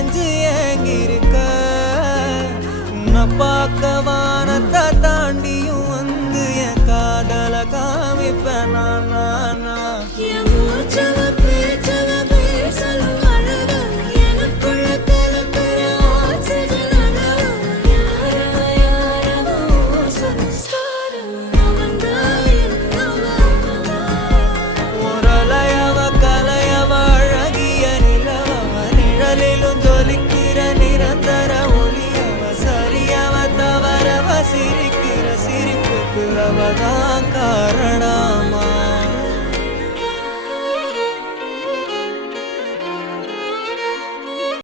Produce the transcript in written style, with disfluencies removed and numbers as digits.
நெஞ்சு ஏங்கிருக்க உன்னை பார்க்க வானத்தை தாண்டியும் வந்து என் காதல காமிப்பேன் நான் சிரிக்கிற சிரிப்புக்கு அவதான்